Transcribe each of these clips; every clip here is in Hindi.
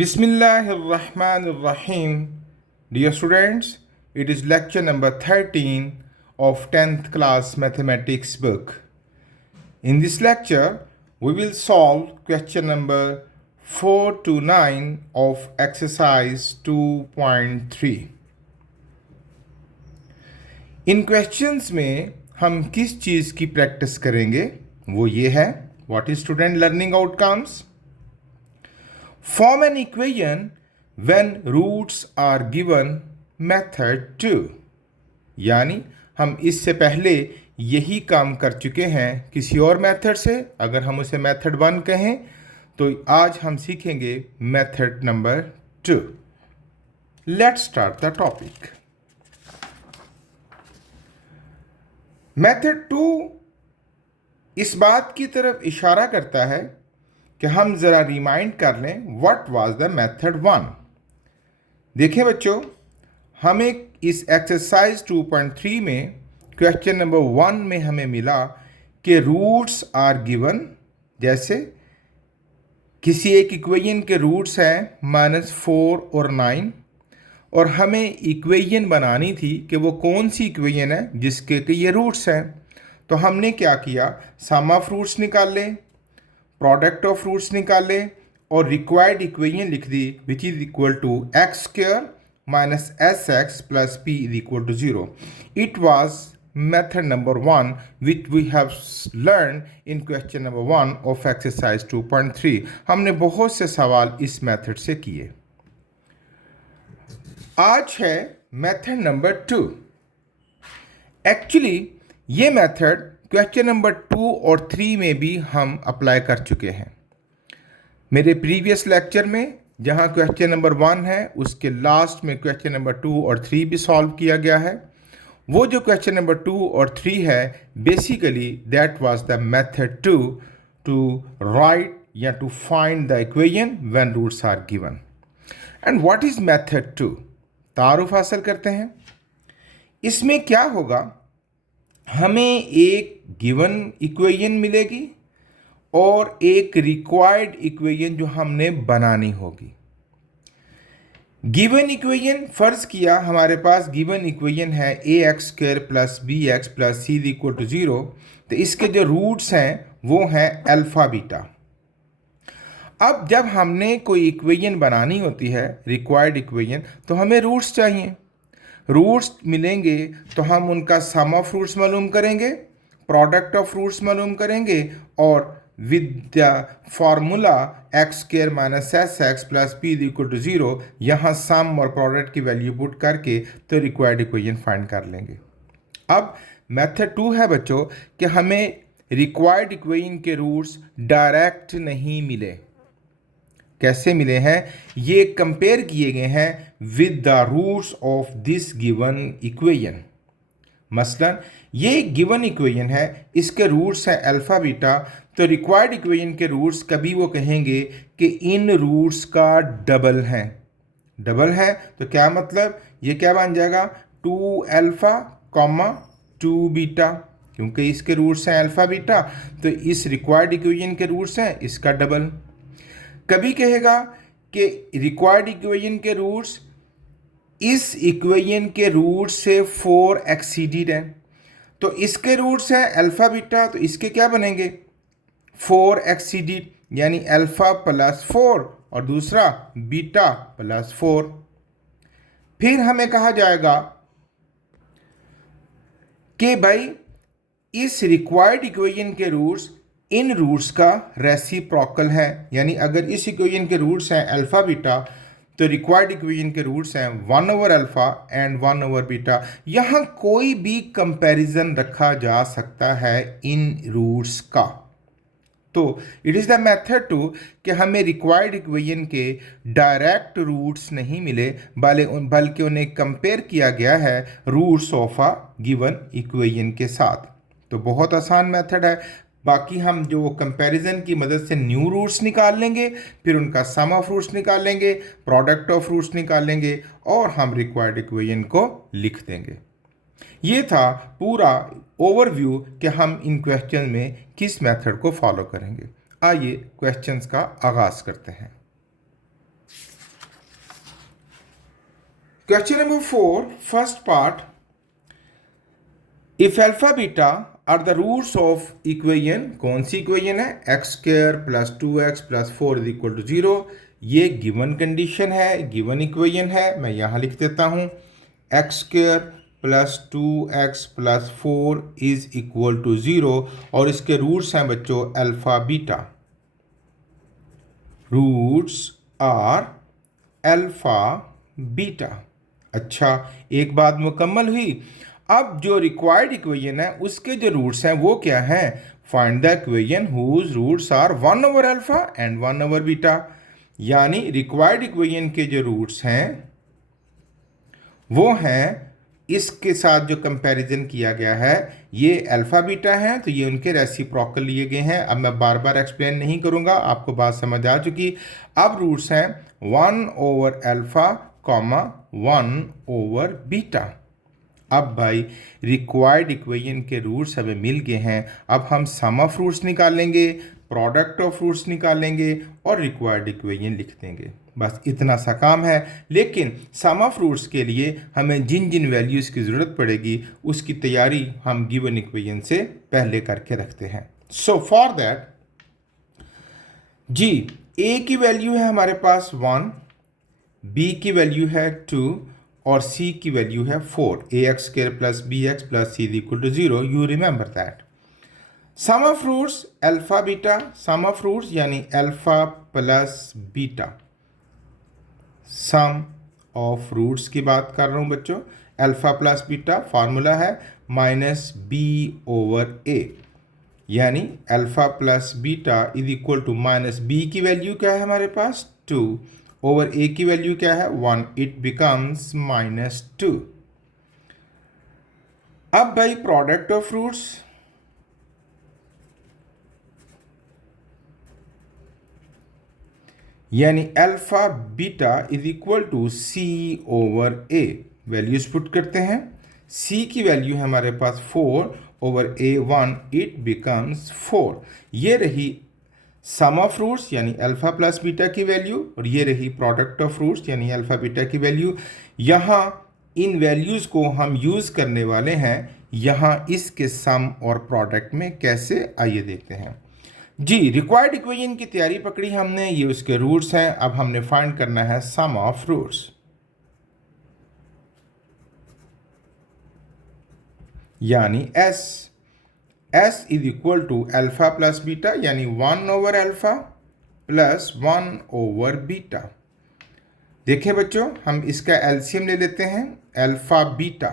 Bismillahirrahmanirrahim. Dear students, it is lecture number 13 of 10th class mathematics book. In this lecture, we will solve question number 4 to 9 of exercise 2.3. In questions में हम किस चीज़ की प्रैक्टिस करेंगे वो ये है, what is student learning outcomes. Form an equation when roots are given method 2. यानी हम इससे पहले यही काम कर चुके हैं किसी और मेथड से. अगर हम उसे मेथड 1 कहें तो आज हम सीखेंगे method number 2. Let's start the topic. Method 2 इस बात की तरफ इशारा करता है कि हम ज़रा रिमाइंड कर लें व्हाट वाज द मेथड 1. देखें बच्चों, हमें इस एक्सरसाइज 2.3 में क्वेश्चन नंबर 1 में हमें मिला कि रूट्स आर गिवन. जैसे किसी एक इक्वेशन के रूट्स हैं -4 और 9 और हमें इक्वेशन बनानी थी कि वो कौन सी इक्वेशन है जिसके कि ये रूट्स हैं. तो हमने क्या किया, सम ऑफ रूट्स निकाले, प्रोडक्ट ऑफ रूट्स निकाले और रिक्वायर्ड इक्वेशन लिख दी which is equal to x square minus s x plus p is equal to 0. It was method number 1 which we have learn in question number 1 of exercise 2.3. हमने बहुत से सवाल इस मेथड से किए. आज है मेथड नंबर 2. एक्चुअली ये मेथड क्वेश्चन नंबर 2 और 3 में भी हम अप्लाई कर चुके हैं. मेरे प्रीवियस लेक्चर में जहां क्वेश्चन नंबर 1 है उसके लास्ट में क्वेश्चन नंबर 2 और 3 भी सॉल्व किया गया है. वो जो क्वेश्चन नंबर 2 और 3 है basically that was the method 2 to write या to find the equation when roots are given. And what is method 2? तारुफ हासिल करते हैं. इसमें क्या होगा, हमें एक गिवन इक्वेशन मिलेगी और एक रिक्वायर्ड इक्वेशन जो हमने बनानी होगी. गिवन इक्वेशन फर्ज किया हमारे पास गिवन इक्वेशन है a x square plus b x plus c equal to 0. तो इसके जो रूट्स हैं वो हैं अल्फा बीटा. अब जब हमने कोई इक्वेशन बनानी होती है रिक्वायर्ड इक्वेशन तो हमें रूट्स चाहिए. रूट्स मिलेंगे तो हम उनका सम ऑफ रूट्स मालूम करेंगे, प्रोडक्ट ऑफ रूट्स मालूम करेंगे और with the formula x square minus s x plus p equal to 0 यहाँ सम और प्रोडक्ट की वैल्यू पुट करके तो रिक्वायर्ड इक्वेशन फाइंड कर लेंगे. अब मेथड 2 है बच्चों कि हमें रिक्वायर्ड इक्वेशन के रूट्स डायरेक्ट नहीं मिले. कैसे मिले हैं? ये कंपेयर किए गए हैं with the roots of this given equation. मसलन ये गिवन इक्वेशन है, इसके रूट्स हैं अल्फा बीटा. तो रिक्वायर्ड इक्वेशन के रूट्स कभी वो कहेंगे कि इन रूट्स का डबल है. डबल है तो क्या मतलब, ये क्या बन जाएगा 2 अल्फा कॉमा 2 बीटा, क्योंकि इसके रूट्स हैं अल्फा बीटा तो इस रिक्वायर्ड इक्वेशन के रूट्स हैं इसका डबल. कभी कहेगा कि रिक्वायर्ड इक्वेशन के रूट्स इस इक्वेशन के रूट से 4 एक्सीडेड हैं. तो इसके रूट्स हैं अल्फा बीटा तो इसके क्या बनेंगे 4 एक्सीडेड, यानी अल्फा प्लस 4 और दूसरा बीटा प्लस 4. फिर हमें कहा जाएगा कि भाई इस रिक्वायर्ड इक्वेशन के रूट्स इन रूट्स का रेसिप्रोकल है. यानी अगर इस इक्वेशन के रूट्स हैं अल्फा बीटा तो रिक्वायर्ड इक्वेशन के रूट्स हैं 1 over alpha and 1 over beta. यहाँ कोई भी कंपैरिजन रखा जा सकता है इन रूट्स का. तो इट इज़ द मेथड 2 कि हमें रिक्वायर्ड इक्वेशन के डायरेक्ट रूट्स नहीं मिले बल्कि उन्हें कंपेयर किया गया है roots of a given equation के साथ. तो बहुत आसान मेथड है. बाकी हम जो कंपैरिजन की मदद से न्यू रूट्स निकाल लेंगे, फिर उनका सम ऑफ रूट्स निकाल लेंगे, प्रोडक्ट ऑफ रूट्स निकाल लेंगे और हम रिक्वायर्ड इक्वेशन को लिख देंगे. ये था पूरा ओवरव्यू कि हम इन क्वेश्चन में किस मेथड को फॉलो करेंगे. आइए क्वेश्चंस का आगाज़ करते हैं. Question number 4, first part, if alpha beta are the roots of equation, कौन सी इक्वेशन है, x square plus 2x plus 4 is equal to 0। ये गिवन कंडीशन है, गिवन इक्वेशन है। मैं यहाँ लिख देता हूँ x square plus 2x plus 4 is equal to 0 और इसके रूट्स हैं बच्चों alpha beta. Roots are alpha beta. अच्छा, एक बात मुकम्मल हुई। अब जो रिक्वायर्ड इक्वेशन है उसके जो रूट्स हैं वो क्या हैं, find the equation whose roots are 1 over alpha and 1 over beta. यानी रिक्वायर्ड इक्वेशन के जो रूट्स हैं वो हैं, इसके साथ जो कंपैरिजन किया गया है ये अल्फा बीटा है, तो ये उनके रेसिप्रोकल लिए गए हैं। अब मैं बार बार एक्सप्लेन नहीं करूंगा, आपको बात समझ आ चुकी। अब रूट्स हैं 1 over alpha comma 1 over beta. अब भाई रिक्वायर्ड इक्वेशन के रूट्स हमें मिल गए हैं। अब हम सम ऑफ रूट्स निकालेंगे, प्रोडक्ट ऑफ रूट्स निकालेंगे और रिक्वायर्ड इक्वेशन लिख देंगे। बस इतना सा काम है। लेकिन सम ऑफ रूट्स के लिए हमें जिन जिन वैल्यूज़ की ज़रूरत पड़ेगी उसकी तैयारी हम गिवन इक्वेशन से पहले करके रखते हैं। सो फॉर दैट जी, ए की वैल्यू है हमारे पास 1, बी की वैल्यू है 2 और सी की वैल्यू है 4। A x square plus b x plus c equal to 0। You remember that. Sum of roots alpha beta, sum of roots यानी alpha plus beta. Sum of roots की बात कर रहा हूँ बच्चों। अल्फा प्लस बीटा फार्मूला है माइनस बी ओवर ए, यानी alpha plus beta is equal to minus b की वैल्यू क्या है हमारे पास 2 ओवर ए की वैल्यू क्या है 1, इट बिकम्स माइनस 2। अब भाई प्रोडक्ट ऑफ रूट्स, यानी alpha beta is equal to c over A. Values put करते हैं। सी की वैल्यू है हमारे पास 4 ओवर ए 1, इट बिकम्स 4। ये रही सम ऑफ रूट्स यानी अल्फा प्लस बीटा की वैल्यू और ये रही प्रोडक्ट ऑफ रूट्स यानी अल्फा बीटा की वैल्यू। यहाँ इन वैल्यूज़ को हम यूज़ करने वाले हैं यहाँ इसके सम और प्रोडक्ट में। कैसे, आइए देखते हैं जी। रिक्वायर्ड इक्वेशन की तैयारी पकड़ी हमने, ये उसके रूट्स हैं। अब हमने फाइंड करना है सम ऑफ रूट्स, यानी s. S is equal to alpha plus beta यानी 1 over alpha plus 1 over beta. देखिए बच्चों, हम इसका एलसीएम ले लेते हैं। Alpha beta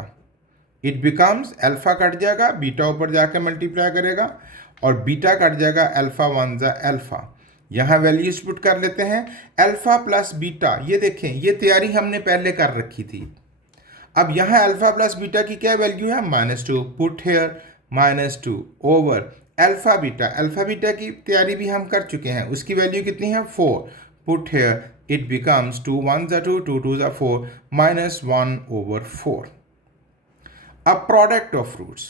it becomes, alpha cut जाएगा, बीटा ऊपर जाकर मल्टीप्लाई करेगा और बीटा कट जाएगा, अल्फा 1 जा अल्फा। यहाँ वैल्यूज पुट कर लेते हैं। अल्फा प्लस बीटा, ये देखें ये तैयारी हमने पहले कर रखी थी। अब यहाँ अल्फा प्लस बीटा की क्या वैल्यू है -2, put here -2 over alpha beta. Alpha beta की तैयारी भी हम कर चुके हैं, उसकी वैल्यू कितनी है 4, पुट हेयर इट बिकम्स 2 1 जा 2, 2 2 जा 4, -1 ओवर 4। अब product of roots,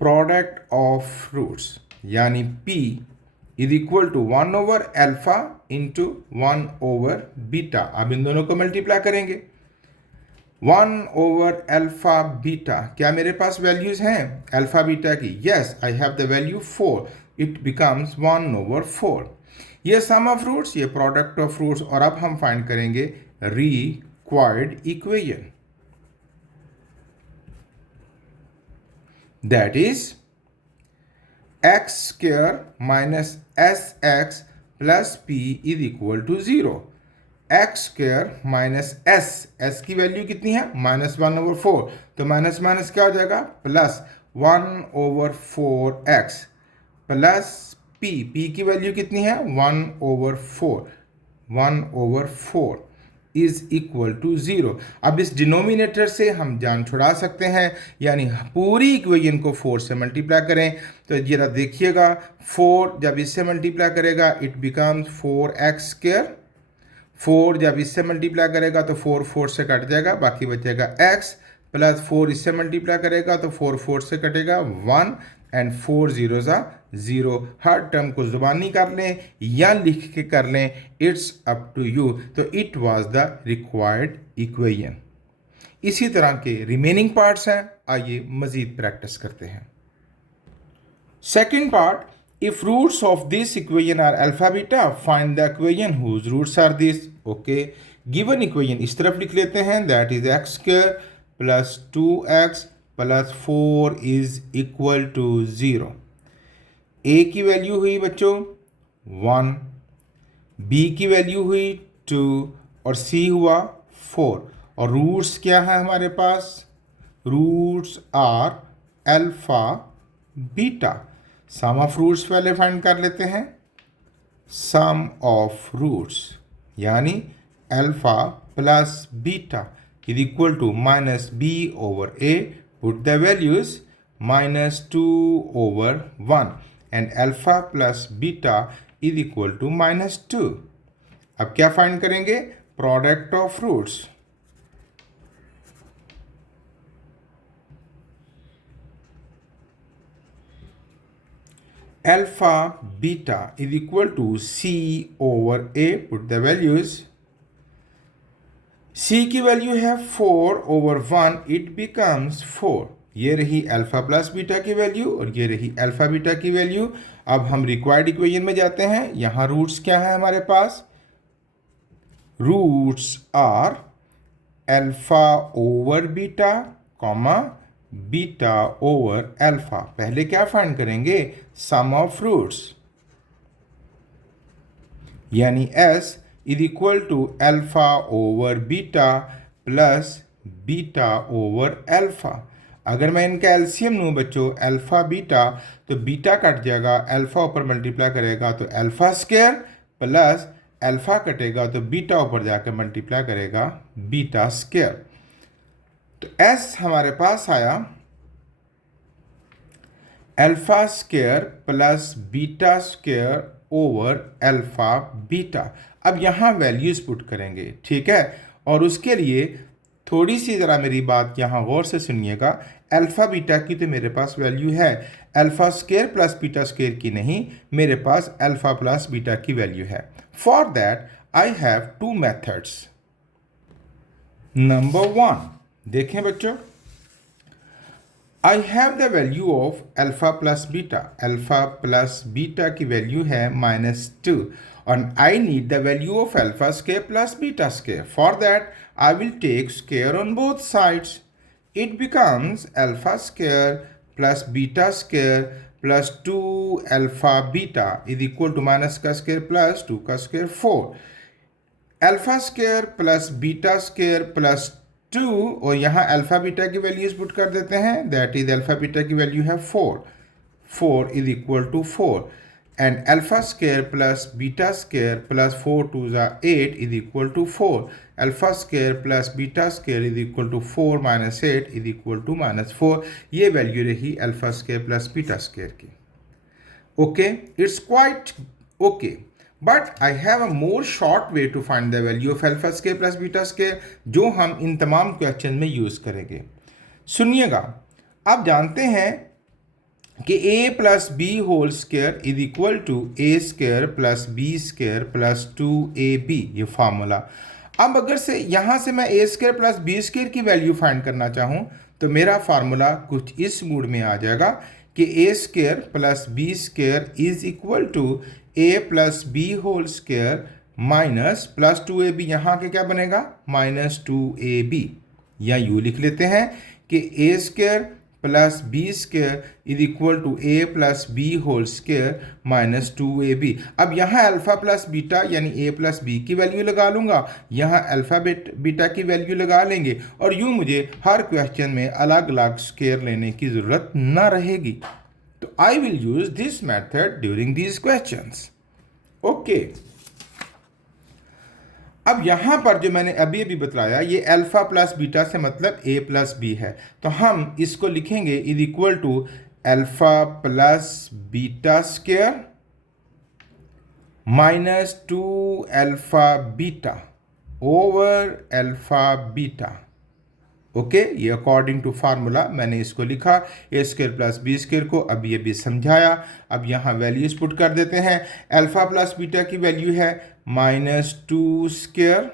product of roots यानी P is equal to 1 over alpha into 1 over beta. अब इन दोनों को मल्टीप्लाई करेंगे। 1 ओवर अल्फा बीटा, क्या मेरे पास वैल्यूज हैं अल्फा बीटा की? Yes, I have the value 4, it becomes 1 over 4। ये सम ऑफ रूट्स, ये प्रोडक्ट ऑफ रूट्स। और अब हम फाइंड करेंगे required equation, that is x square minus sx plus p is equal to 0। x square minus s की वैल्यू कितनी है -1 ओवर 4, तो माइनस माइनस क्या हो जाएगा plus 1 over 4x plus p की वैल्यू कितनी है 1 ओवर 4 इज इक्वल टू 0। अब इस डिनोमिनेटर से हम जान छुड़ा सकते हैं, यानी पूरी इक्वेशन को 4 से मल्टीप्लाई करें। तो जरा देखिएगा, 4 जब इससे मल्टीप्लाई करेगा इट बिकम्स 4x स्क्वायर। 4 जब इससे मल्टीप्लाई करेगा तो 4 4 से कट जाएगा, बाकी बचेगा x प्लस 4 इससे मल्टीप्लाई करेगा तो 4 4 से कटेगा 1 एंड 4 0 ज़ा 0। हर टर्म को ज़ुबानी कर लें या लिख के कर लें, इट्स अप टू यू। तो it was the required equation. इसी तरह के रिमेनिंग पार्ट्स हैं, आइए मज़ीद प्रैक्टिस करते हैं। Second part, if roots of this equation are alpha beta, find the equation whose roots are this। Okay, given equation इस तरफ लिख लेते हैं, that is x square plus 2x plus 4 is equal to 0। A की वैल्यू हुई बच्चों 1, बी की वैल्यू हुई 2 और सी हुआ 4। और रूट्स क्या है हमारे पास? Roots are alpha beta. Sum of roots पहले फाइंड कर लेते हैं। सम ऑफ रूट्स यानी alpha plus beta is equal to minus b over a. Put the values -2 over 1 and alpha plus beta is equal to -2। अब क्या फाइंड करेंगे? Product of roots. Alpha beta is equal to C over A. Put the values. C की वैल्यू है 4 over 1, it becomes 4। ये रही अल्फा प्लस बीटा की वैल्यू और ये रही अल्फा बीटा की वैल्यू। अब हम रिक्वायर्ड इक्वेशन में जाते हैं। यहाँ रूट्स क्या है हमारे पास? Roots are alpha over beta comma beta over alpha. पहले क्या फाइंड करेंगे? सम ऑफ रूट्स, यानी s is equal to alpha over beta plus beta over alpha. अगर मैं इनका एलसीएम लूँ बच्चों, अल्फा बीटा, तो बीटा कट जाएगा, अल्फा ऊपर मल्टीप्लाई करेगा तो अल्फा स्क्वायर प्लस अल्फा कटेगा तो बीटा ऊपर जाकर मल्टीप्लाई करेगा बीटा स्क्वायर। तो s हमारे पास आया alpha square plus beta square over alpha beta. अब यहाँ वैल्यूज पुट करेंगे, ठीक है? और उसके लिए थोड़ी सी ज़रा मेरी बात यहाँ गौर से सुनिएगा। अल्फा बीटा की तो मेरे पास वैल्यू है, alpha square plus beta square की नहीं, मेरे पास अल्फा प्लस बीटा की वैल्यू है। For that I have two methods. Number 1, देखें बच्चों, I have the value of alpha plus beta। Alpha plus beta की वैल्यू है -2 और I need the value of alpha square plus beta square। For that I will take square on both sides। It becomes alpha square plus beta square plus 2 alpha beta is equal to minus का square plus 2 का square 4। Alpha square plus beta square plus 2 और यहाँ अल्फा बीटा की वैल्यूज पुट कर देते हैं, दैट इज अल्फा बीटा की वैल्यू है 4 is equal to 4 and alpha square plus beta square plus 4 2 ज़ा 8 is equal to 4। Alpha square plus beta square is equal to 4 minus 8 is equal to -4। ये वैल्यू रही alpha square plus beta square की। Okay, it's quite okay, but I have a more short way to find the value of alpha square plus beta square, जो हम इन तमाम क्वेश्चन में यूज़ करेंगे। सुनिएगा, आप जानते हैं कि a plus b whole square is equal to a square plus b square plus 2ab, ये फार्मूला। अब अगर से यहाँ से मैं a square plus b square की वैल्यू फाइंड करना चाहूँ तो मेरा फार्मूला कुछ इस मूड में आ जाएगा कि a square plus b square is equal to a plus b whole square minus plus 2ab। यहाँ के क्या बनेगा? -2ab। या यूँ लिख लेते हैं कि a square plus b square is equal to a plus b whole square minus 2ab। अब यहाँ अल्फा प्लस बीटा यानी ए प्लस बी की वैल्यू लगा लूँगा, यहाँ अल्फा बीटा की वैल्यू लगा लेंगे और यूँ मुझे हर क्वेश्चन में अलग अलग स्क्वायर लेने की ज़रूरत ना रहेगी। तो I will use this method during these questions. Okay, अब यहां पर जो मैंने अभी अभी बतलाया, ये अल्फा प्लस बीटा से मतलब ए प्लस बी है, तो हम इसको लिखेंगे is equal to alpha plus beta square minus 2 alpha beta over alpha beta. Okay, ये अकॉर्डिंग टू फार्मूला मैंने इसको लिखा a square plus b square को, अब ये भी समझाया। अब यहाँ वैल्यूज पुट कर देते हैं। अल्फा प्लस बीटा की वैल्यू है -2 स्क्वायर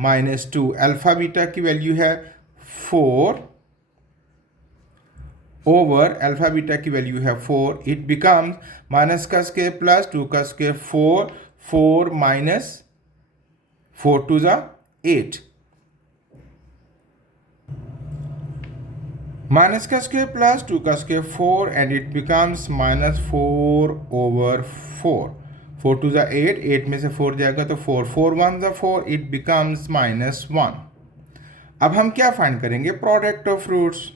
-2, अल्फा बीटा की वैल्यू है 4 ओवर अल्फा बीटा की वैल्यू है 4, इट बिकम्स माइनस का स्क्वायर प्लस 2 का स्क्वायर 4, 4 माइनस 4 टू ज़ा 8, माइनस का स्क्वायर प्लस 2 का square 4 and it becomes -4 over 4, 4 two ज़ा 8, 8 में से 4 जाएगा तो 4, 4 1 ज़ा 4, इट बिकम्स -1। अब हम क्या फाइंड करेंगे? Product of roots.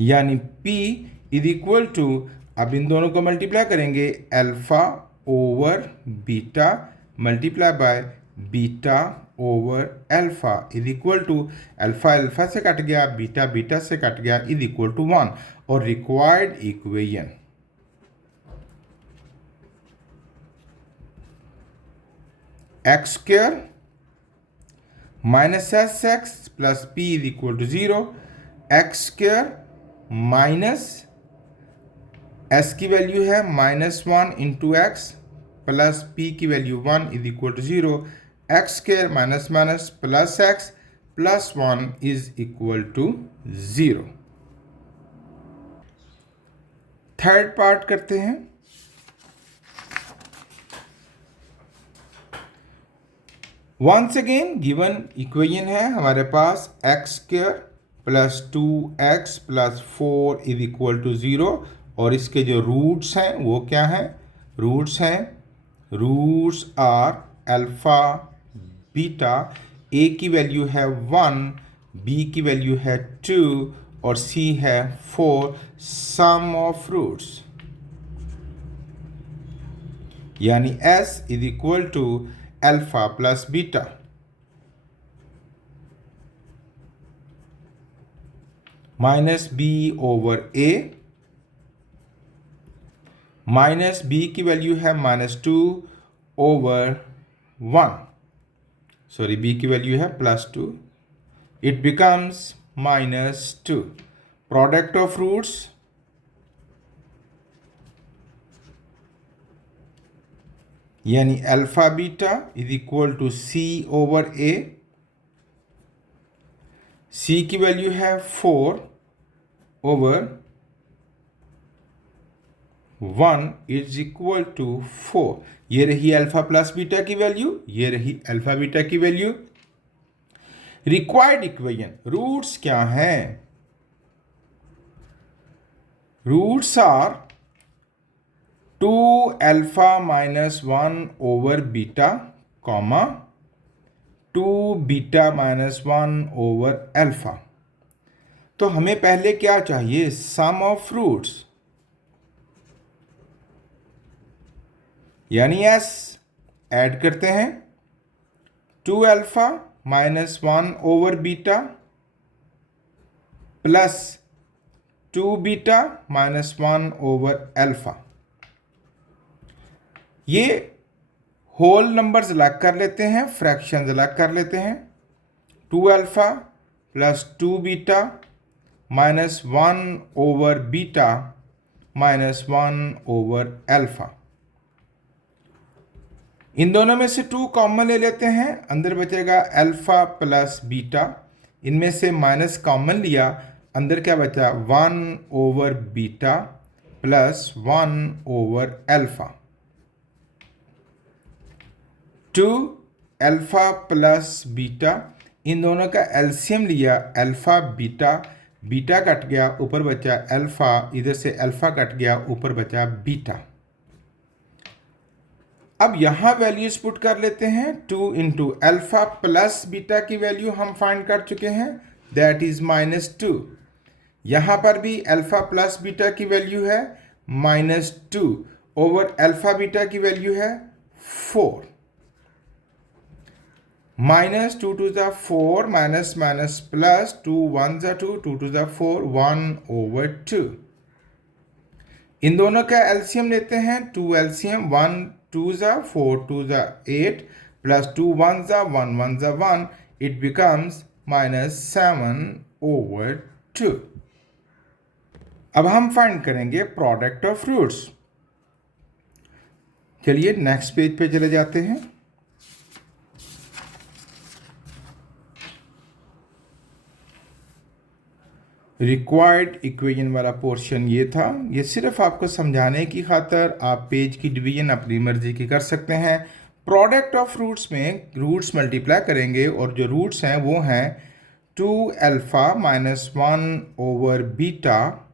यानी P इज इक्वल टू, अब इन दोनों को मल्टीप्लाई करेंगे, alpha over beta multiply by beta over alpha is equal to, alpha alpha से कट गया, बीटा बीटा से कट गया, इज इक्वल टू 1। और required equation x square minus s x plus p is equal to 0, x square minus s की वैल्यू है -1 इंटू एक्स प्लस पी की value 1 is equal to 0, x square minus minus plus x plus 1 is equal to 0। Third part करते हैं। वंस अगेन गिवन इक्वेशन है हमारे पास x square plus 2x plus 4 is equal to 0, और इसके जो रूट्स हैं वो क्या हैं? रूट्स हैं, roots are alpha beta, a की वैल्यू है 1, b की वैल्यू है 2 और c है 4, सम ऑफ रूट्स यानी s is equal to alpha plus beta minus b over a, minus b की वैल्यू है -2 ओवर 1, सॉरी b की वैल्यू है +2, it becomes -2। Product of roots यानी alpha beta is equal to c over a, c की वैल्यू है 4 ओवर 1 इज इक्वल टू 4। ये रही अल्फा प्लस बीटा की वैल्यू, ये रही अल्फा बीटा की वैल्यू। रिक्वायर्ड इक्वेशन रूट्स क्या हैं? Roots are 2 alpha minus 1 over beta comma 2 beta minus 1 over alpha. तो हमें पहले क्या चाहिए? सम ऑफ रूट्स यानी s ऐड करते हैं, 2 alpha minus 1 over beta plus 2 beta minus 1 over alpha. ये होल नंबर्स अलग कर लेते हैं, फ्रैक्शंस अलग कर लेते हैं। 2 alpha plus 2 beta minus 1 over beta minus 1 over alpha. इन दोनों में से 2 कॉमन ले लेते हैं, अंदर बचेगा अल्फा प्लस बीटा, इनमें से माइनस कॉमन लिया, अंदर क्या बचा? 1 over beta plus 1 over alpha. 2 alpha plus beta, इन दोनों का एलसीएम लिया, अल्फा बीटा, बीटा कट गया ऊपर बचा अल्फा, इधर से अल्फा कट गया ऊपर बचा बीटा। अब यहां वैल्यूज पुट कर लेते हैं। 2 इंटू अल्फा प्लस बीटा की वैल्यू हम फाइंड कर चुके हैं, दैट इज -2। यहां पर भी अल्फा प्लस बीटा की वैल्यू है -2 ओवर अल्फा बीटा की वैल्यू है 4। -2 to the 4 minus minus plus 2 1 ज़ा 2, 2 टू द 4 1 ओवर 2। इन दोनों का एलसीएम लेते हैं, 2 एलसीएम 1 2 ज़ा 4 2 ज़ा 8 plus 2 ones are 1 ones are 1, it becomes minus 7/2. अब हम फाइंड करेंगे प्रोडक्ट ऑफ रूट्स। चलिए नेक्स्ट पेज पे चले जाते हैं। रिक्वायर्ड इक्वेशन वाला पोर्शन ये था। ये सिर्फ आपको समझाने की खातर आप पेज की डिवीजन अपनी मर्जी की कर सकते हैं। प्रोडक्ट ऑफ रूट्स में रूट्स मल्टीप्लाई करेंगे और जो रूट्स हैं वो हैं 2 अल्फ़ा माइनस 1/बीटा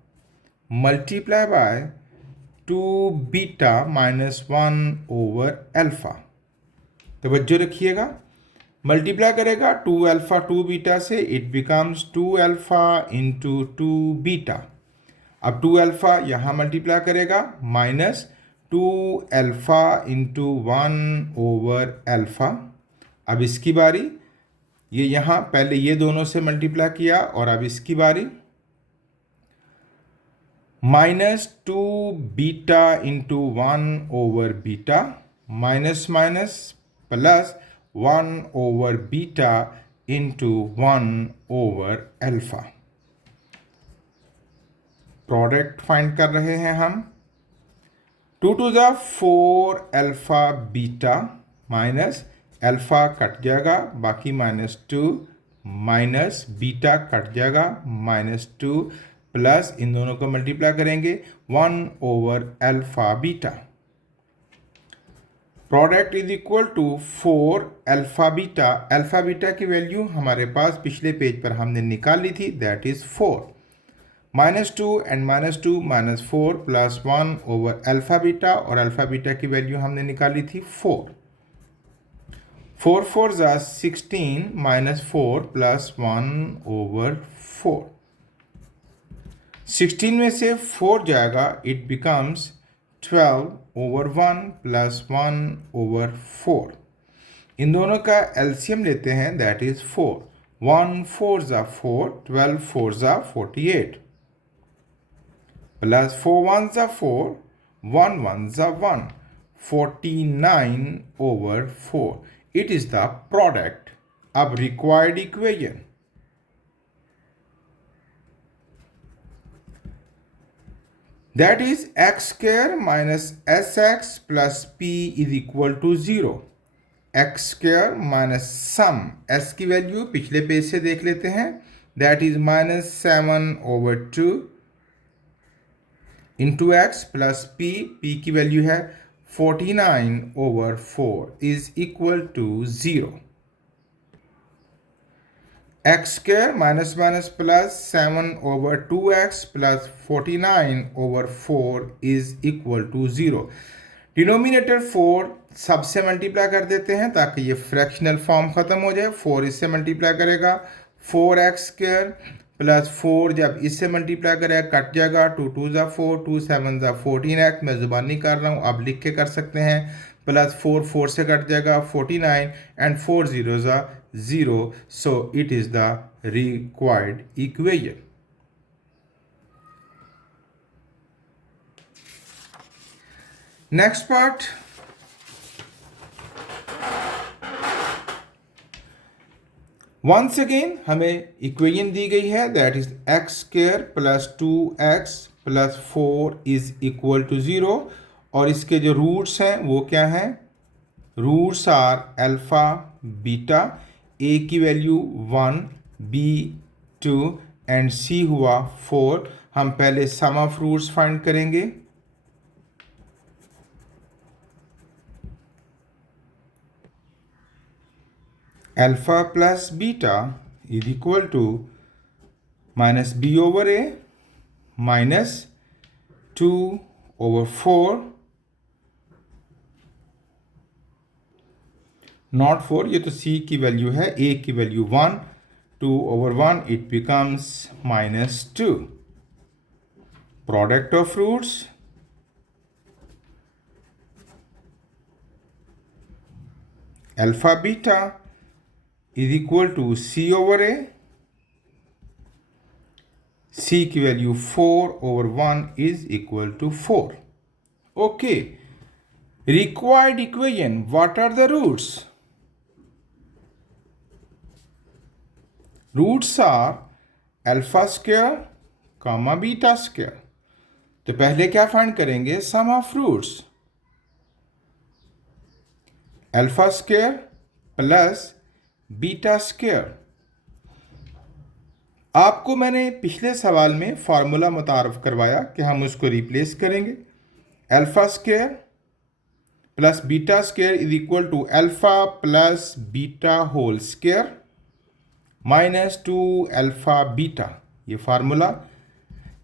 मल्टीप्लाई बाय 2 बीटा माइनस 1/अल्फ़ा। तवज्जो रखिएगा, मल्टीप्लाई करेगा 2 अल्फ़ा 2 बीटा से, it becomes 2 alpha into 2 beta. अब 2 अल्फ़ा यहाँ मल्टीप्लाई करेगा माइनस 2 अल्फ़ा इंटू 1/अल्फ़ा। अब इसकी बारी, ये यहाँ पहले ये दोनों से मल्टीप्लाई किया और अब इसकी बारी माइनस 2 बीटा इंटू 1/बीटा माइनस माइनस प्लस 1/बीटा इंटू 1/अल्फ़ा। प्रोडक्ट फाइंड कर रहे हैं हम। 2 टू ज़ा 4 alpha beta minus alpha cut जाएगा, बाकी -2 माइनस बीटा कट जाएगा -2 प्लस इन दोनों को मल्टीप्लाई करेंगे 1/अल्फ़ा beta. Product is equal to 4 alpha beta. Alpha beta की वैल्यू हमारे पास पिछले पेज पर हमने निकाल ली थी, दैट इज 4। -2 एंड -2 -4 प्लस 1/अल्फ़ा बीटा, और अल्फ़ा बीटा की वैल्यू हमने निकाली थी 4। 4 4 ज़ा 16 -4 प्लस 1/4। 16 में से 4 जाएगा, इट बिकम्स 12/1 प्लस 1/4। इन दोनों का एलसीएम लेते हैं, दैट इज 4। 1 4 ज़ा 4, 12 4 ज़ा 48 प्लस 4 1 ज़ा 4, 1 1 ज़ा 1, 49/4। It is the product. अब required equation, that is x square minus sx plus p is equal to 0। x square minus sum, s की वैल्यू पिछले पेज से देख लेते हैं, that is -7/2 into x plus p, p की वैल्यू है 49/4 is equal to 0। x square minus minus plus 7/2x plus 49/4 is equal to 0। Denominator 4 सबसे मल्टीप्लाई कर देते हैं ताकि ये फ्रैक्शनल फॉर्म ख़त्म हो जाए। 4 इससे मल्टीप्लाई करेगा 4x स्क्वायर प्लस 4 जब इससे मल्टीप्लाई करेगा कट जाएगा, 2 2 ज़ा 4, 2 7 ज़ा 14x। मैं ज़ुबानी कर रहा हूँ, आप लिख के कर सकते हैं। प्लस 4 4 से कट जाएगा 49 एंड 4 0 ज़ा 0, so it is the required equation। Next part, once again हमें इक्वेशन दी गई है, that is x square plus 2x plus 4 is equal to 0, और इसके जो रूट्स हैं वो क्या हैं? Roots are alpha beta, a की वैल्यू 1, b 2 एंड c हुआ 4। हम पहले सम ऑफ रूट्स फाइंड करेंगे। Alpha plus beta is equal to -b/a minus 2/4 naught 4, ये तो c की वैल्यू है, a की value 1, 2/1, it becomes -2। Product of roots, alpha beta is equal to c/a, c की value 4/1 is equal to 4। Okay, required equation, what are the roots? Roots are alpha square comma beta square. तो पहले क्या फाइंड करेंगे, sum of roots, alpha square plus beta square. आपको मैंने पिछले सवाल में फार्मूला मुतारफ करवाया कि हम उसको रिप्लेस करेंगे। Alpha square plus beta square is equal to alpha plus beta whole square minus 2 alpha beta. ये फार्मूला,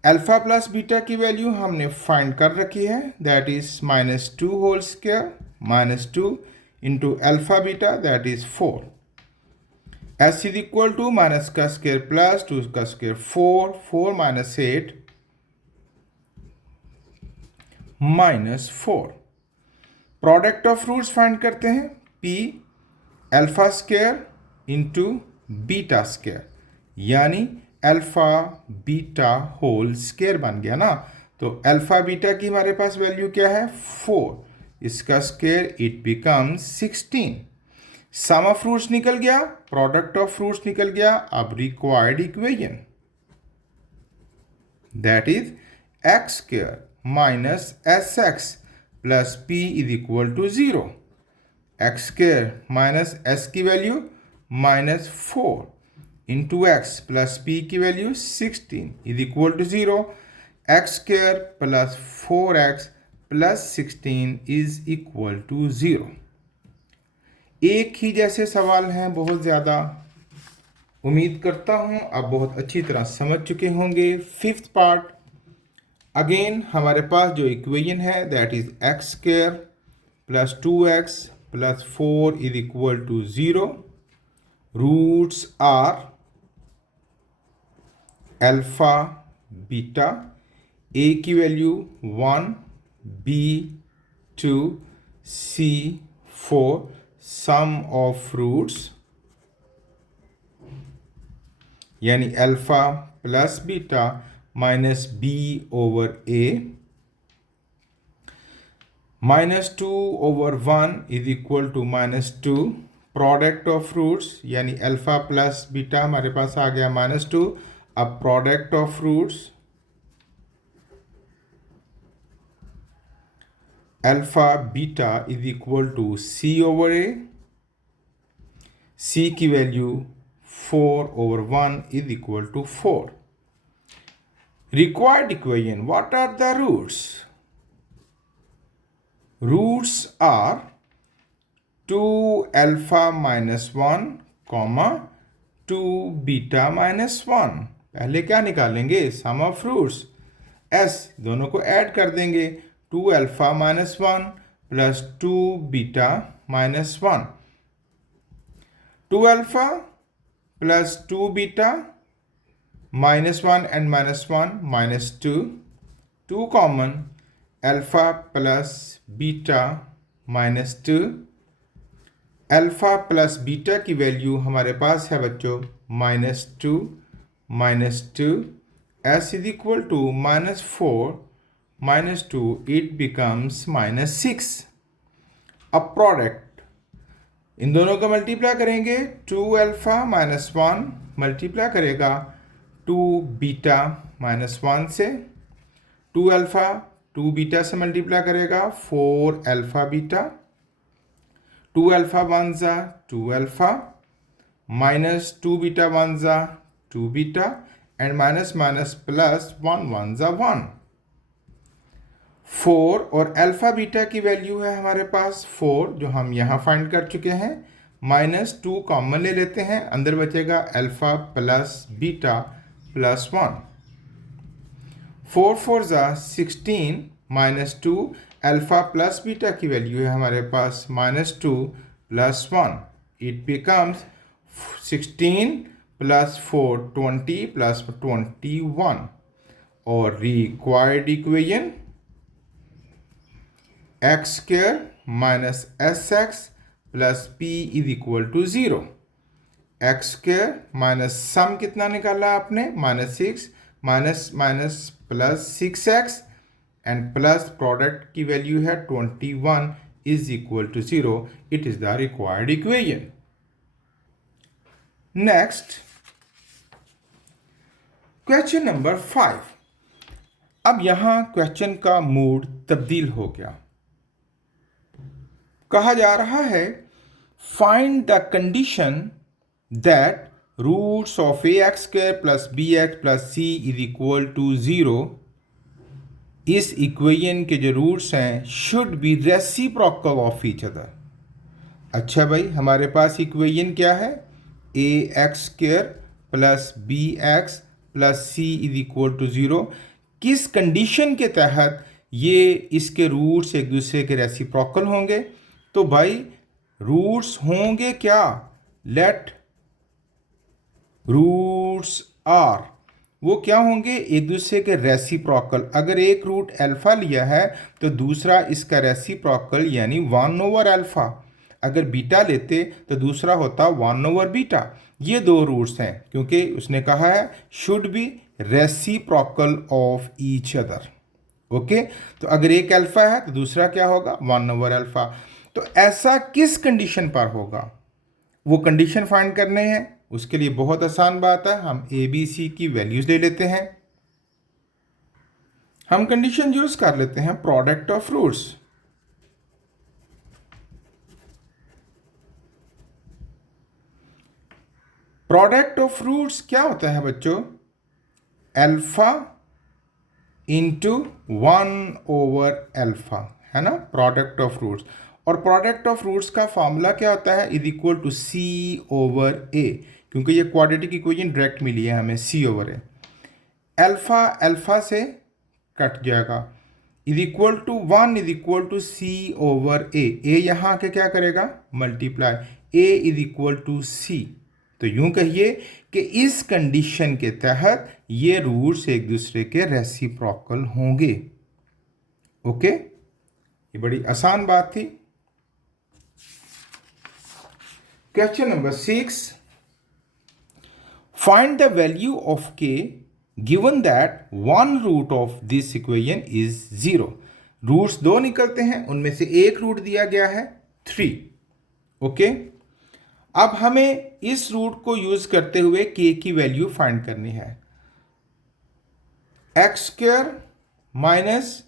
अल्फा प्लस बीटा की वैल्यू हमने फाइंड कर रखी है, that is -2 whole square -2 into alpha beta, that is 4। S is equal to minus का स्क्वायर प्लस 2 का square 4, 4 minus 8 -4। Product of roots find करते हैं, p alpha square into beta square, यानी अल्फा बीटा होल स्क्वायर बन गया ना। तो अल्फा बीटा की हमारे पास वैल्यू क्या है, 4, इसका square it becomes 16। Sum of roots निकल गया, प्रोडक्ट ऑफ रूट्स निकल गया। अब required equation, that is x square minus s x plus p is equal to 0। X square minus s की value -4 into x plus p की value 16 is equal to 0। X square plus 4x plus 16 is equal to 0। एक ही जैसे सवाल हैं बहुत ज़्यादा, उम्मीद करता हूँ आप बहुत अच्छी तरह समझ चुके होंगे। फिफ्थ पार्ट, अगेन हमारे पास जो इक्वेशन है that is x square plus 2x plus 4 is equal to 0। Roots are alpha beta, a की value 1, b 2, c 4, sum of roots यानी alpha plus beta minus b over a -2 over 1 is equal to -2। Product of roots यानी अल्फा प्लस बीटा हमारे पास आ गया -2। अब product of roots alpha beta is equal to c over a, c की value 4 over 1 is equal to 4। Required equation, what are the roots? Roots are 2 alpha minus 1 comma 2 beta minus 1। पहले क्या निकालेंगे, सम ऑफ रूट्स, एस दोनों को ऐड कर देंगे, 2 alpha minus 1 plus 2 beta minus 1। 2 alpha plus 2 beta -1 and -1 -2, 2 common, alpha plus beta -2। Alpha plus beta की वैल्यू हमारे पास है बच्चों -2 -2। S is equal to -4 -2, it becomes -6। अब प्रोडक्ट, इन दोनों का मल्टीप्लाई करेंगे, 2 अल्फा -1 मल्टीप्लाई करेगा 2 बीटा -1 से, 2 अल्फा 2 बीटा से मल्टीप्लाई करेगा 4 अल्फा बीटा, 2 अल्फा 1 ज़ा 2 अल्फा माइनस 2 बीटा 1 ज़ा 2 beta and minus minus plus 1 1 ज़ा 1। 4 और अल्फा बीटा की वैल्यू है हमारे पास 4 जो हम यहाँ फाइंड कर चुके हैं, -2 कॉमन ले लेते हैं, अंदर बचेगा अल्फा प्लस बीटा प्लस 1। 4 4 ज़ा 16 -2 अल्फा प्लस बीटा की वैल्यू है हमारे पास -2 plus 1, it becomes 16 plus 4 20 plus 21। और required equation x square minus s x plus p is equal to 0। X square minus sum कितना निकाला आपने, -6 minus minus plus 6x and plus product की वैल्यू है 21 is equal to 0। It is the required equation. Next question number 5। अब यहां क्वेश्चन का मूड तब्दील हो गया। कहा जा रहा है find the condition that roots of a x square plus b x plus c is equal to 0। इस इक्वेशन के जो रूट्स हैं should be reciprocal of each other. अच्छा भाई, हमारे पास इक्वेशन क्या है? A x square plus b x plus c is equal to 0। किस कंडीशन के तहत ये इसके रूट्स एक दूसरे के रेसिप्रोकल होंगे? तो भाई रूट्स होंगे क्या? लेट रूट्स आर, वो क्या होंगे? एक दूसरे के रेसिप्रोकल। अगर एक रूट अल्फा लिया है तो दूसरा इसका रेसिप्रोकल यानी 1/अल्फा। अगर बीटा लेते तो दूसरा होता 1/बीटा। ये दो रूट्स हैं, क्योंकि उसने कहा है should be reciprocal of each other. Okay, तो अगर एक अल्फा है तो दूसरा क्या होगा? 1/अल्फा। तो ऐसा किस कंडीशन पर होगा? वो कंडीशन फाइंड करने हैं। उसके लिए बहुत आसान बात है, हम ए बी सी की वैल्यूज ले लेते हैं। हम कंडीशन यूज कर लेते हैं product of roots. Product of roots क्या होता है बच्चों? अल्फा इंटू 1/अल्फा, है ना, प्रोडक्ट ऑफ रूट्स। और प्रोडक्ट ऑफ रूट्स का फॉर्मूला क्या होता है? इज इक्वल टू C/A, क्योंकि ये क्वाड्रेटिक इक्वेशन डायरेक्ट मिली है हमें C/A। अल्फा अल्फा से कट जाएगा, is equal to 1 is equal to C/A। A यहाँ आके क्या करेगा? Multiply. A is equal to C। तो यूं कहिए कि इस कंडीशन के तहत ये रूट्स एक दूसरे के रेसिप्रोकल होंगे। ओके, ये बड़ी आसान बात थी। Question number 6, find the value of k given that one root of this equation is 0। Roots दो निकलते हैं, उनमें से एक रूट दिया गया है 3। ओके, अब हमें इस रूट को यूज करते हुए k की वैल्यू फाइंड करनी है। X square minus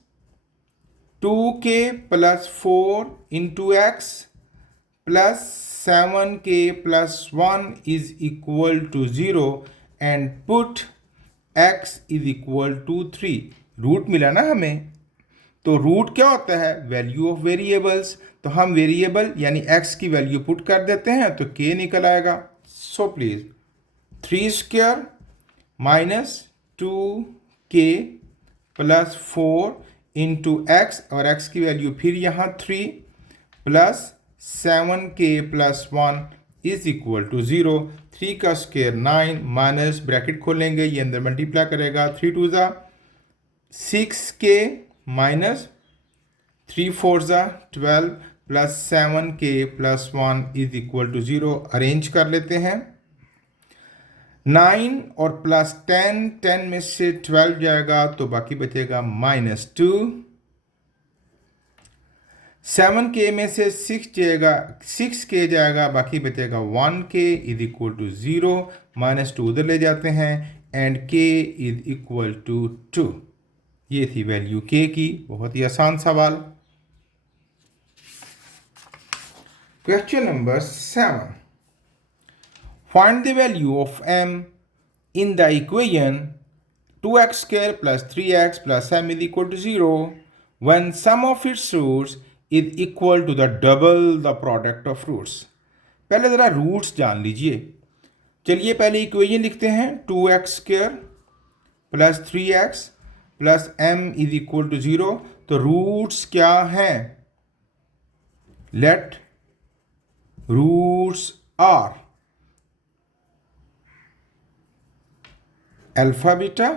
2k plus 4 into x plus 7k plus 1 is equal to 0 and put x is equal to 3। Root मिला ना हमें, तो रूट क्या होता है? Value of variables. तो हम वेरिएबल यानी x की वैल्यू पुट कर देते हैं तो k निकल आएगा। So please 3 square minus 2k plus 4 into x, और x की वैल्यू फिर यहाँ 3 plus 7k plus 1 is equal to 0। 3 का स्क्वायर 9 माइनस ब्रैकेट खोलेंगे, ये अंदर मल्टीप्लाई करेगा। 3 2 ज़ा 6k माइनस 3 4 ज़ा 12 plus 7k plus 1 is equal to 0। Arrange कर लेते हैं। 9 और प्लस 10, 10 में से 12 जाएगा तो बाकी बचेगा -2। 7k में से 6k जाएगा, बाकी बचेगा 1k इज इक्वल टू 0। -2 उधर ले जाते हैं and k is equal to 2। ये थी वैल्यू k की। बहुत ही आसान सवाल। Question number 7, find the value of m in the equation 2x square plus 3x plus m is equal to 0 when sum of its roots is equal to the double the product of roots। पहले ज़रा रूट्स जान लीजिए। चलिए पहले इक्वेशन लिखते हैं। 2x square plus 3x plus m is equal to 0। तो रूट्स क्या हैं? Let roots are alpha beta,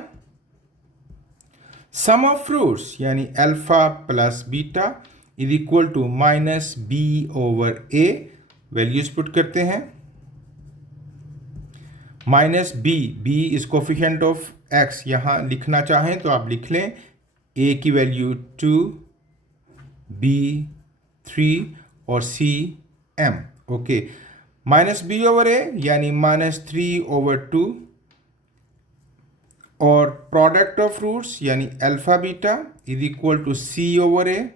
sum of roots यानी alpha plus beta is equal to -b/a। Values put करते हैं। -b is coefficient of x। यहाँ लिखना चाहें तो आप लिख लें। a की वैल्यू 2, b 3 और c m। ओके, -b/a यानी -3/2 और प्रोडक्ट ऑफ रूट्स यानी alpha beta is equal to c over a,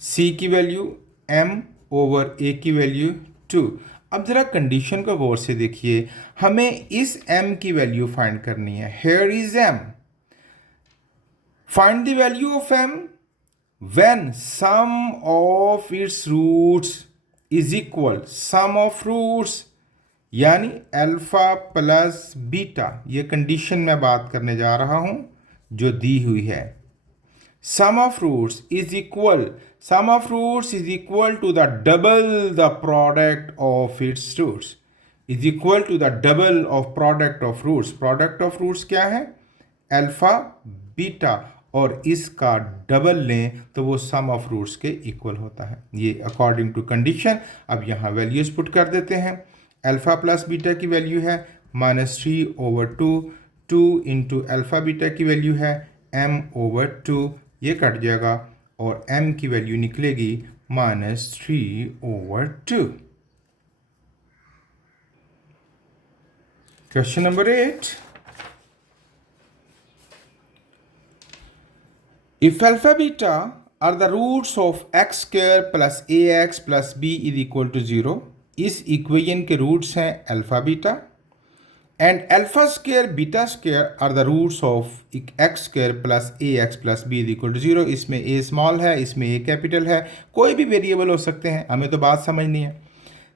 c की वैल्यू m ओवर a की वैल्यू 2। अब जरा कंडीशन को गौर से देखिए, हमें इस m की वैल्यू फाइंड करनी है। Here is m, find the value of m when sum of its roots is equal sum of roots यानी अल्फा प्लस बीटा। ये कंडीशन मैं बात करने जा रहा हूं जो दी हुई है। sum of roots is equal to the double the product of its roots, is equal to the double of product of roots। product of roots क्या है? अल्फा बीटा, और इसका डबल लें तो वो सम ऑफ रूट्स के इक्वल होता है। ये अकॉर्डिंग टू कंडीशन। अब यहाँ वैल्यूज पुट कर देते हैं। अल्फा प्लस बीटा की वैल्यू है -3/2, 2 इंटू अल्फा बीटा की वैल्यू है m/2, ये कट जाएगा और m की वैल्यू निकलेगी -3/2। Question number 8, if alpha beta are the roots of x square plus ax plus b is equal to 0, इस इक्वेशन के रूट्स हैं alpha beta, and alpha square beta square are the roots of x square plus A x plus b is equal to 0। इसमें ए स्मॉल है, इसमें ए कैपिटल है, कोई भी वेरिएबल हो सकते हैं, हमें तो बात समझनी है।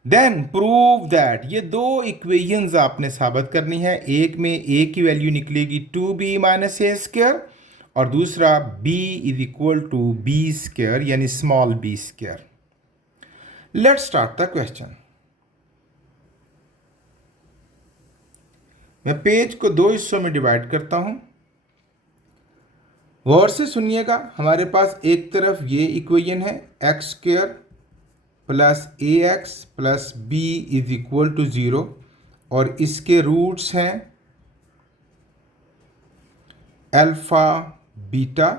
देन प्रूव दैट, ये दो इक्वेशंस आपने साबित करनी है। एक में ए की वैल्यू निकलेगी 2b माइनस ए स्क्वायर, और दूसरा b is equal to b square यानी small b square. Let's start the question. मैं पेज को दो हिस्सों में डिवाइड करता हूं, गौर से सुनिएगा। हमारे पास एक तरफ ये इक्वेशन है x square plus A x plus b is equal to 0, और इसके रूट्स हैं अल्फा बीटा।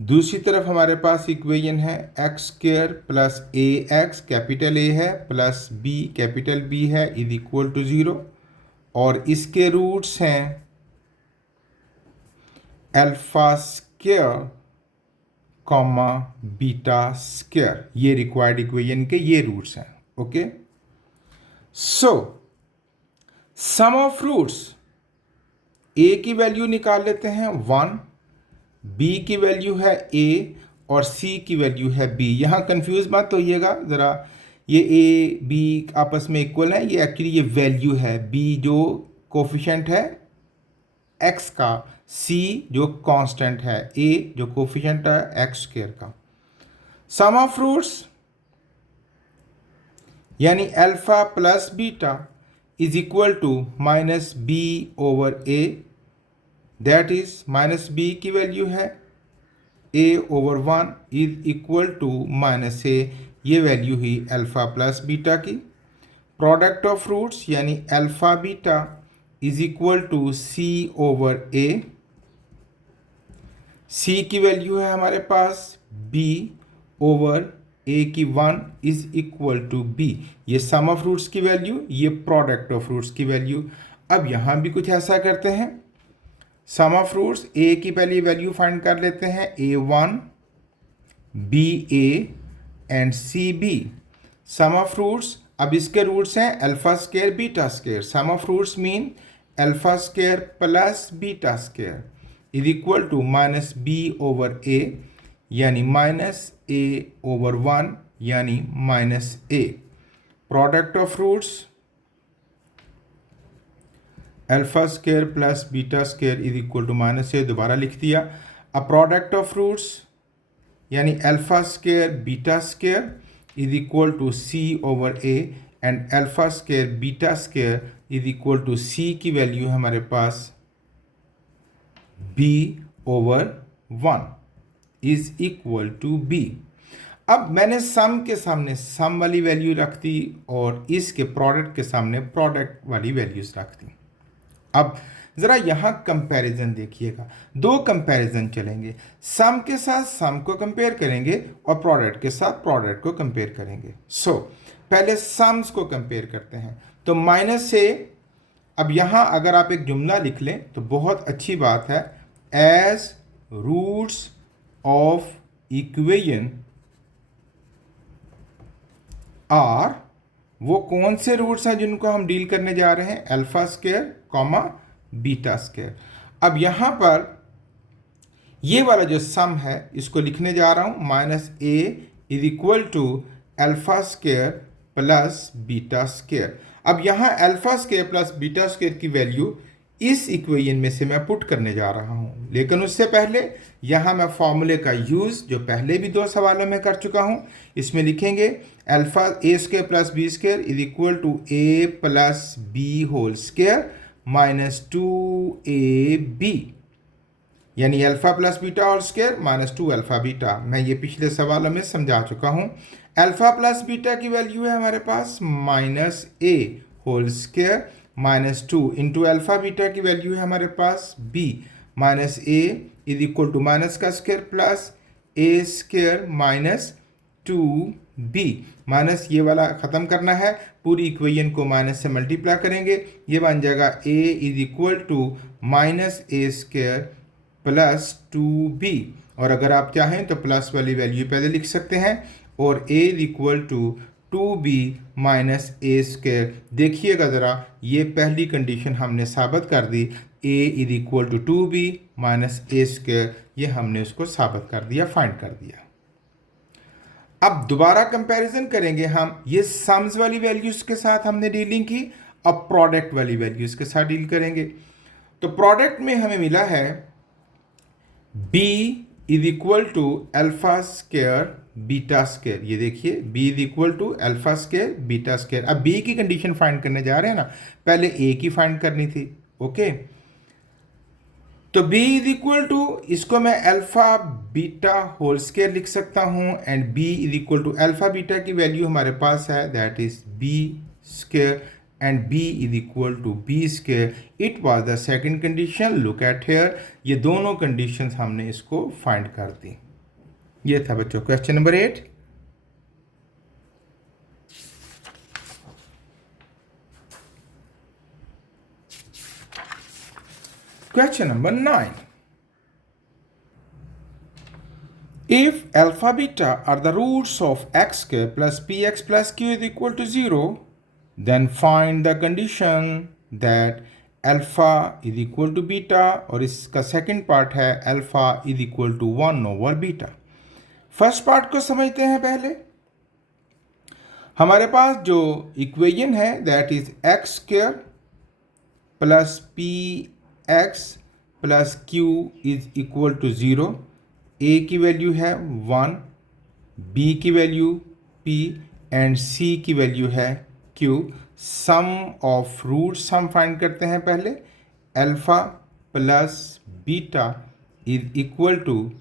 दूसरी तरफ हमारे पास इक्वेशन है x square plus A x, capital A है, प्लस बी कैपिटल बी है, इज इक्वल टू 0, और इसके रूट्स हैं alpha square comma beta square. ये रिक्वायर्ड इक्वेशन के ये रूट्स हैं। Okay, so sum of roots, A की वैल्यू निकाल लेते हैं 1, बी की वैल्यू है ए, और सी की वैल्यू है बी। यहाँ कंफ्यूज मत होइएगा ज़रा, ये ए बी आपस में इक्वल है, ये एक्चुअली ये वैल्यू है। बी जो कोफिशिएंट है एक्स का, सी जो कांस्टेंट है, ए जो कोफिशिएंट है एक्स स्क्वायर का। सम ऑफ रूट्स यानी alpha plus beta is equal to minus b over a, that is minus b की वैल्यू है a over 1 is equal to minus a, ये वैल्यू हुई अल्फा प्लस बीटा की। प्रोडक्ट ऑफ रूट्स यानी alpha beta is equal to c over a, c की वैल्यू है हमारे पास b ओवर ए की 1 इज इक्वल टू b। ये सम ऑफ रूट्स की वैल्यू, ये प्रोडक्ट ऑफ रूट्स की वैल्यू। अब यहाँ भी कुछ ऐसा करते हैं, सम ऑफ रूट्स, ए की पहली वैल्यू फाइंड कर लेते हैं a1 ba and c b. Sum of roots, अब इसके रूट्स हैं alpha square beta square. Sum of roots mean alpha square plus beta square is equal to minus b over a यानी माइनस ए ओवर 1 यानी minus a. Product of roots alpha square plus beta square is equal to minus a, दोबारा लिख दिया। अब प्रोडक्ट ऑफ रूट्स यानी alpha square beta square is equal to c over a, and alpha square beta square is equal to c की वैल्यू है हमारे पास b over 1 is equal to b। अब मैंने सम के सामने सम वाली वैल्यू रख दी और इसके प्रोडक्ट के सामने प्रोडक्ट वाली वैल्यूज रख दी। अब ज़रा यहाँ कंपैरिजन देखिएगा, दो कंपैरिजन चलेंगे, सम के साथ सम को कंपेयर करेंगे और प्रोडक्ट के साथ प्रोडक्ट को कंपेयर करेंगे। सो पहले सम्स को कंपेयर करते हैं, तो माइनस ए अब यहाँ अगर आप एक जुमला लिख लें तो बहुत अच्छी बात है, as roots of equation are, वो कौन से रूट्स हैं जिनको हम डील करने जा रहे हैं, alpha square comma beta square. अब यहाँ पर ये वाला जो सम है इसको लिखने जा रहा हूँ, minus a is equal to alpha square plus beta square. अब यहाँ alpha square plus beta square की वैल्यू इस इक्वेशन में से मैं पुट करने जा रहा हूँ, लेकिन उससे पहले यहाँ मैं फॉर्मूले का यूज़ जो पहले भी 2 सवालों में कर चुका हूँ, इसमें लिखेंगे alpha a square plus b square is equal to a plus b whole square minus 2ab, यानी alpha plus beta whole square minus 2 alpha beta. मैं ये पिछले सवालों में समझा चुका हूँ। अल्फा प्लस बीटा की वैल्यू है हमारे पास minus a whole square minus 2 into alpha beta की वैल्यू है हमारे पास b minus a is equal to minus का स्क्वायर प्लस ए स्क्वायर माइनस 2b। माइनस ये वाला ख़त्म करना है, पूरी इक्वेशन को माइनस से मल्टीप्लाई करेंगे, ये बन जाएगा a is equal to minus a square plus 2b। और अगर आप चाहें तो प्लस वाली वैल्यू पहले लिख सकते हैं, और a is equal to 2b minus a square. देखिएगा ज़रा, ये पहली कंडीशन हमने साबित कर दी, a is equal to 2b minus a square, ये हमने उसको साबित कर दिया, फाइंड कर दिया। अब दोबारा कंपैरिजन करेंगे हम, ये सम्स वाली वैल्यूज के साथ हमने डीलिंग की, अब प्रोडक्ट वाली वैल्यूज के साथ डील करेंगे। तो प्रोडक्ट में हमें मिला है b is equal to alpha square beta square. ये देखिए b is equal to alpha square beta square. अब b की कंडीशन फाइंड करने जा रहे हैं ना, पहले a की फाइंड करनी थी। ओके, तो b इज इक्वल टू, इसको मैं अल्फा बीटा होल स्क्वायर लिख सकता हूँ, and b is equal to alpha beta की वैल्यू हमारे पास है, that is b square, and b is equal to b square. It was the second condition, look at here, ये दोनों कंडीशंस हमने इसको फाइंड कर दी। ये था बच्चों question number 8। Question number 9. If alpha beta are the roots of x square plus px plus q is equal to 0, then find the condition that alpha is equal to beta, और इसका सेकंड पार्ट है alpha is equal to 1 over beta। First part को समझते हैं पहले। हमारे पास जो इक्वेशन है that is x square plus p x plus q is equal to 0। A की वैल्यू है 1, बी की वैल्यू p एंड c की वैल्यू है q। Sum of root sum find करते हैं पहले, alpha plus beta is equal to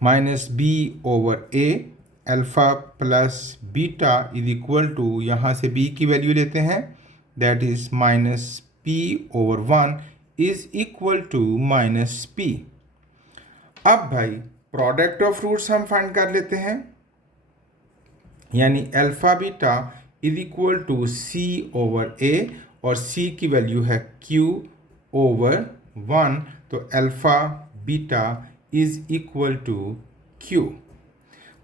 minus b over A. Alpha plus beta is equal to, यहाँ से b की वैल्यू लेते हैं, that is minus p over 1 is equal to minus p। अब भाई प्रोडक्ट ऑफ रूट्स हम फाइंड कर लेते हैं, यानी alpha beta is equal to c over a, और c की वैल्यू है q ओवर 1, तो alpha beta is equal to q।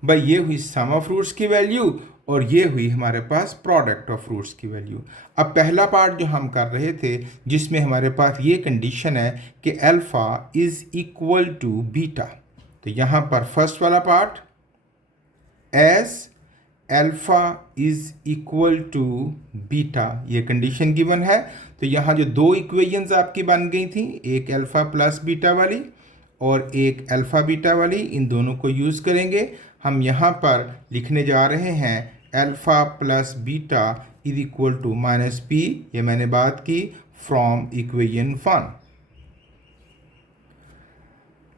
भाई ये हुई सम ऑफ रूट्स की वैल्यू, और ये हुई हमारे पास प्रोडक्ट ऑफ रूट्स की वैल्यू। अब पहला पार्ट जो हम कर रहे थे, जिसमें हमारे पास ये कंडीशन है कि alpha is equal to beta, तो यहाँ पर फर्स्ट वाला part as alpha is equal to beta, ये कंडीशन गिवन है। तो यहाँ जो दो इक्वेशंस आपकी बन गई थी, एक अल्फा प्लस बीटा वाली और एक अल्फा बीटा वाली, इन दोनों को यूज़ करेंगे। हम यहाँ पर लिखने जा रहे हैं alpha plus beta is equal to minus p, ये मैंने बात की फ्रॉम इक्वेशन 1।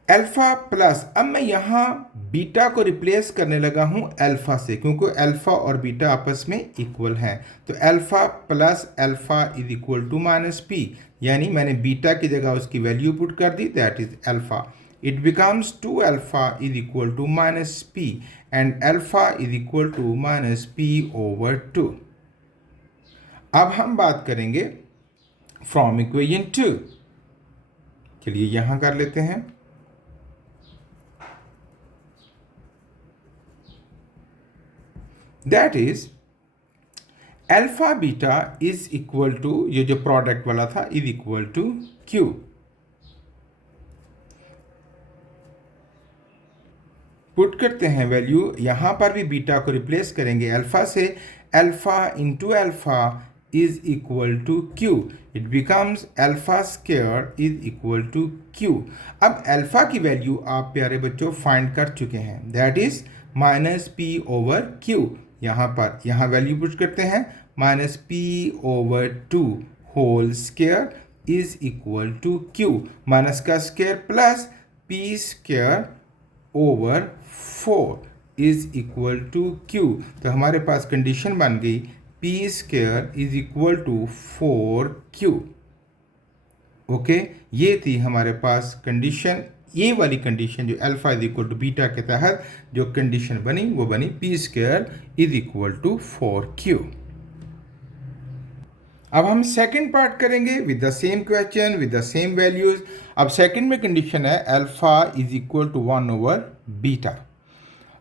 अल्फा प्लस, अब मैं यहाँ बीटा को रिप्लेस करने लगा हूँ अल्फा से, क्योंकि अल्फा और बीटा आपस में इक्वल हैं। तो alpha plus alpha is equal to minus p, यानी मैंने बीटा की जगह उसकी वैल्यू पुट कर दी, that is alpha. It becomes 2 alpha is equal to minus p, and alpha is equal to minus p over 2। अब हम बात करेंगे फ्रॉम इक्वेशन 2। चलिए यहां कर लेते हैं। That is alpha beta is equal to, ये जो प्रोडक्ट वाला था, is equal to q. Put करते हैं वैल्यू, यहां पर भी बीटा को रिप्लेस करेंगे अल्फा से। Alpha into alpha is equal to q. It becomes alpha square is equal to q. अब अल्फा की वैल्यू आप प्यारे बच्चों फाइंड कर चुके हैं, that is minus p over q. यहाँ वैल्यू पुट करते हैं, minus p over 2 whole square is equal to q. Minus का square plus p square over 4 is equal to q. तो हमारे पास कंडीशन बन गई P square is equal to 4q। Okay, ये थी हमारे पास कंडीशन, ये वाली कंडीशन जो alpha is equal to beta के तहत जो कंडीशन बनी वो बनी P square is equal to 4q। अब हम सेकंड पार्ट करेंगे with the same question with the same values. अब सेकंड में कंडीशन है alpha is equal to 1 over beta.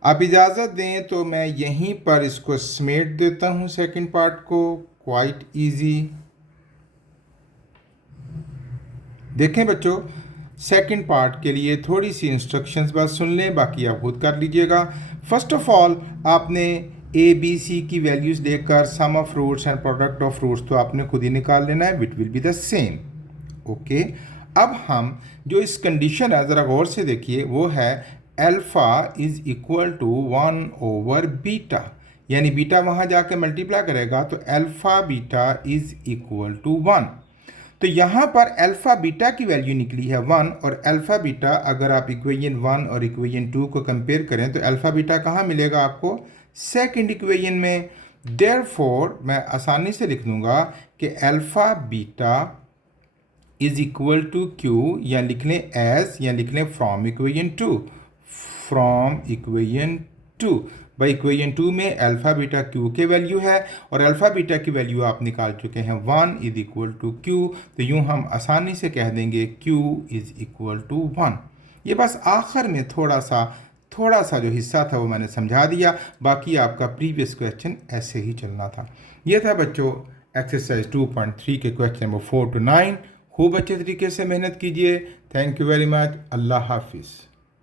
आप इजाज़त दें तो मैं यहीं पर इसको समेट देता हूं सेकंड पार्ट को, क्वाइट इजी। देखें बच्चों, सेकंड पार्ट के लिए थोड़ी सी इंस्ट्रक्शंस बस सुन लें, बाकी आप खुद कर लीजिएगा। फर्स्ट ऑफ ऑल आपने ए बी सी की वैल्यूज़ लेकर sum of fruits and product of fruits तो आपने खुद ही निकाल लेना है, which will be the same. Okay, अब हम जो इस कंडीशन है ज़रा गौर से देखिए, वो है alpha is equal to 1 over beta, यानी बीटा वहाँ जाकर मल्टीप्लाई करेगा तो alpha beta is equal to 1। तो यहाँ पर अल्फ़ा बीटा की वैल्यू निकली है 1, और अल्फ़ा बीटा अगर आप इक्वेशन 1 और इक्वेशन 2 को कंपेयर करें तो अल्फ़ा बीटा कहाँ मिलेगा आपको? सेकंड इक्वेशन में। देयरफॉर मैं आसानी से लिख दूंगा कि alpha beta is equal to Q, या लिख लें एज, या लिख लें फ्रॉम इक्वेशन 2, फ्रॉम इक्वेशन 2। भाई इक्वेशन 2 में अल्फ़ा बीटा क्यू के वैल्यू है, और अल्फ़ा बीटा की वैल्यू आप निकाल चुके हैं 1 इज इक्वल टू क्यू। तो यूँ हम आसानी से कह देंगे क्यू इज इक्वल टू 1। ये बस आखिर में थोड़ा सा जो हिस्सा था वो मैंने समझा दिया, बाकी आपका प्रीवियस क्वेश्चन ऐसे ही चलना था। ये था बच्चों एक्सरसाइज 2.3 के क्वेश्चन नंबर 4 to 9। खूब अच्छे तरीके से मेहनत कीजिए। Thank you very much. Allah हाफिज़।